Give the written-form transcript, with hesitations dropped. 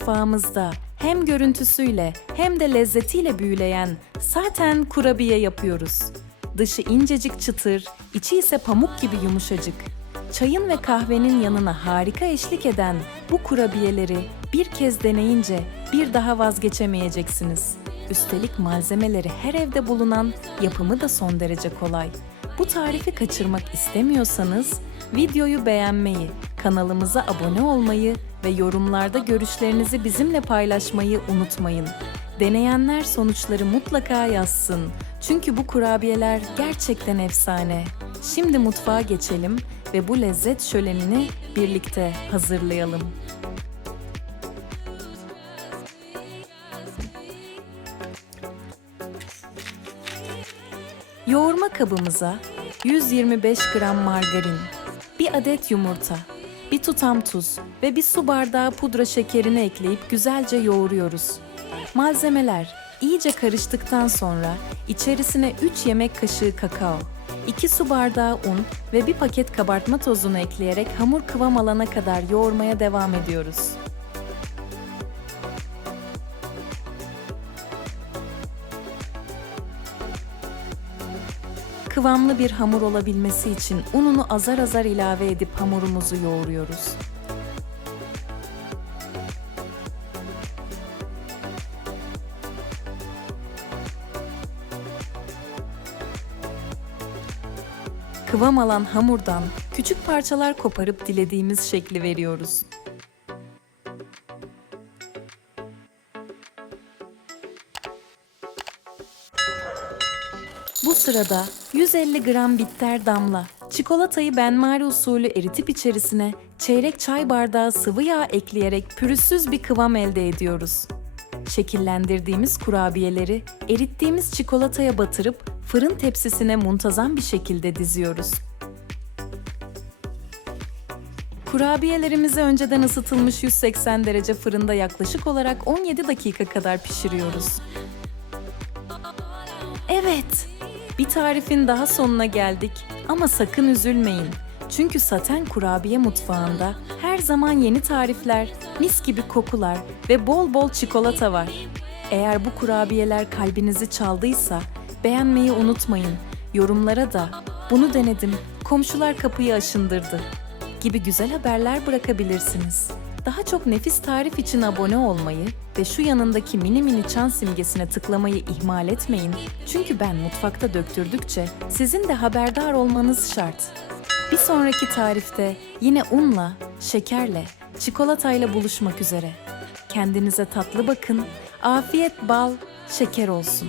mutfağımızda hem görüntüsüyle hem de lezzetiyle büyüleyen saten kurabiye yapıyoruz. Dışı incecik çıtır, içi ise pamuk gibi yumuşacık. Çayın ve kahvenin yanına harika eşlik eden bu kurabiyeleri bir kez deneyince bir daha vazgeçemeyeceksiniz. Üstelik malzemeleri her evde bulunan, yapımı da son derece kolay. Bu tarifi kaçırmak istemiyorsanız videoyu beğenmeyi, kanalımıza abone olmayı ve yorumlarda görüşlerinizi bizimle paylaşmayı unutmayın. Deneyenler sonuçları mutlaka yazsın. Çünkü bu kurabiyeler gerçekten efsane. Şimdi mutfağa geçelim ve bu lezzet şölenini birlikte hazırlayalım. Yoğurma kabımıza 125 gram margarin, 1 adet yumurta, 1 tutam tuz ve 1 su bardağı pudra şekerini ekleyip güzelce yoğuruyoruz. Malzemeler iyice karıştıktan sonra içerisine 3 yemek kaşığı kakao, 2 su bardağı un ve 1 paket kabartma tozunu ekleyerek hamur kıvam alana kadar yoğurmaya devam ediyoruz. Kıvamlı bir hamur olabilmesi için ununu azar azar ilave edip hamurumuzu yoğuruyoruz. Kıvam alan hamurdan küçük parçalar koparıp dilediğimiz şekli veriyoruz. Bu sırada 150 gram bitter damla, çikolatayı benmari usulü eritip içerisine çeyrek çay bardağı sıvı yağ ekleyerek pürüzsüz bir kıvam elde ediyoruz. Şekillendirdiğimiz kurabiyeleri erittiğimiz çikolataya batırıp fırın tepsisine muntazam bir şekilde diziyoruz. Kurabiyelerimizi önceden ısıtılmış 180 derece fırında yaklaşık olarak 17 dakika kadar pişiriyoruz. Evet, bir tarifin daha sonuna geldik ama sakın üzülmeyin. Çünkü Saten Kurabiye mutfağında her zaman yeni tarifler, mis gibi kokular ve bol bol çikolata var. Eğer bu kurabiyeler kalbinizi çaldıysa beğenmeyi unutmayın. Yorumlara da "Bunu denedim, komşular kapıyı aşındırdı" gibi güzel haberler bırakabilirsiniz. Daha çok nefis tarif için abone olmayı ve şu yanındaki mini mini çan simgesine tıklamayı ihmal etmeyin. Çünkü ben mutfakta döktürdükçe sizin de haberdar olmanız şart. Bir sonraki tarifte yine unla, şekerle, çikolatayla buluşmak üzere. Kendinize tatlı bakın, afiyet bal, şeker olsun.